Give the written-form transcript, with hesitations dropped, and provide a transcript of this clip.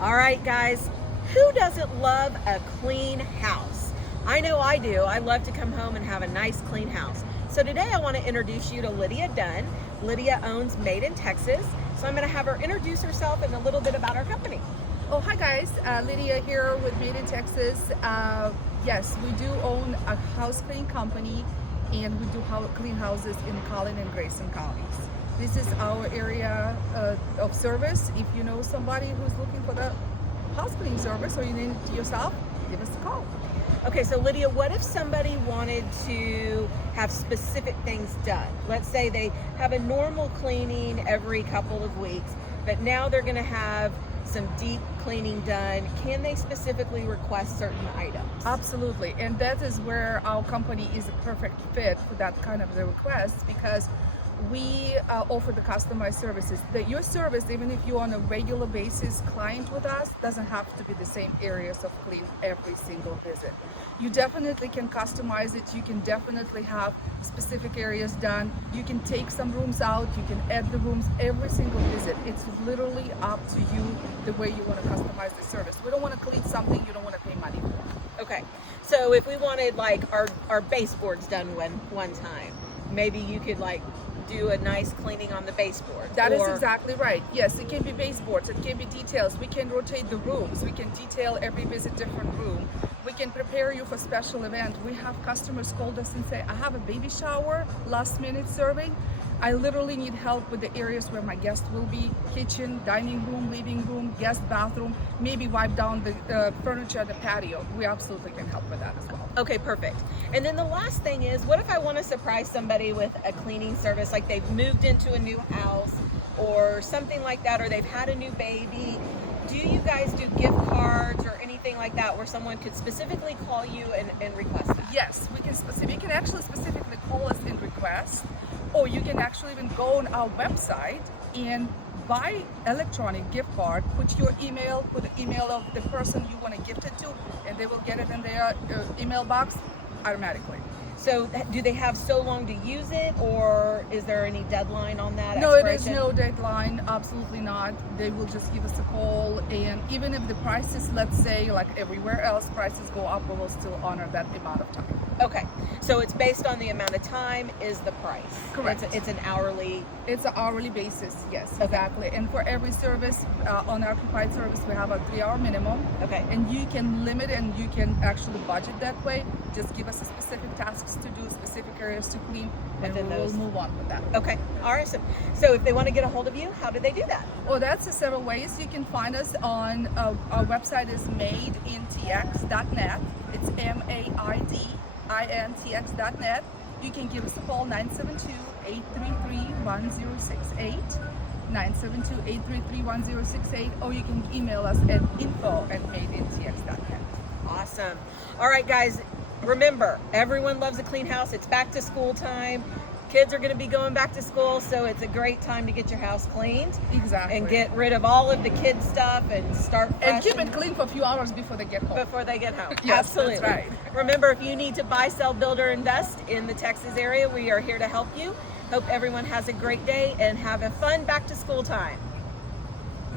All right, guys, who doesn't love a clean house? I know I do. I love to come home and have a nice clean house. So today I want to introduce you to Lidiya Dunn. Lidiya owns Maid In Texas. So I'm going to have her introduce herself and a little bit about our company. Oh, hi guys, Lidiya here with Maid In Texas. Yes, we do own a house cleaning company, and we do clean houses in Collin and Grayson counties. This is our area of service. If you know somebody who's looking for the house cleaning service or you need it yourself, give us a call. Okay, so Lidiya, what if somebody wanted to have specific things done? Let's say they have a normal cleaning every couple of weeks, but now they're going to have some deep cleaning done. Can they specifically request certain items? Absolutely, and that is where our company is a perfect fit for that kind of the request, because we offer the customized services. That your service, even if you're on a regular basis client with us, doesn't have to be the same areas of clean every single visit. You definitely can customize it. You can definitely have specific areas done. You can take some rooms out. You can add the rooms every single visit. It's literally up to you the way you want to customize the service. We don't want to clean something you don't want to pay money for. Okay, so if we wanted like our baseboards done one time, maybe you could like do a nice cleaning on the baseboard. That is exactly right. Yes, it can be baseboards, it can be details. We can rotate the rooms. We can detail every visit different room. We can prepare you for special event. We have customers called us and say, I have a baby shower, last minute serving. I literally need help with the areas where my guests will be: kitchen, dining room, living room, guest bathroom, maybe wipe down the furniture, the patio. We absolutely can help with that as well. Okay, perfect. And then the last thing is, what if I want to surprise somebody with a cleaning service, like they've moved into a new house or something like that, or they've had a new baby? Do you guys do gift cards or anything like that where someone could specifically call you and request that? Yes, we can. You can actually specifically call us and request, or you can actually even go on our website and buy electronic gift card, put your email, put the email of the person you want to gift it to, and they will get it in their email box automatically. So do they have so long to use it, or is there any deadline on that? No, it is no deadline, absolutely not. They will just give us a call, and even if the prices, let's say like everywhere else, prices go up, we will still honor that amount of time. Okay, so it's based on the amount of time is the price. Correct. It's an hourly. It's an hourly basis, yes, Okay. exactly. And for every service, on our occupied service, we have a 3-hour minimum. Okay. And you can limit and you can actually budget that way. Just give us a specific tasks to do, specific areas to clean, and we will move on with that. Okay, awesome. So if they want to get a hold of you, how do they do that? Well, that's several ways. You can find us on our website is maidintx.net. It's maidintx.net. You can give us a call, 972-833-1068, 972-833-1068, or you can email us at info@maidintx.net. Awesome. All right, guys, remember, everyone loves a clean house. It's back to school time. Kids are going to be going back to school, so it's a great time to get your house cleaned. Exactly. And get rid of all of the kids' stuff and start fresh. And keep it clean for a few hours before they get home. Before they get home. Yes, absolutely. that's right. Remember, if you need to buy, sell, build, or invest in the Texas area, we are here to help you. Hope everyone has a great day and have a fun back to school time.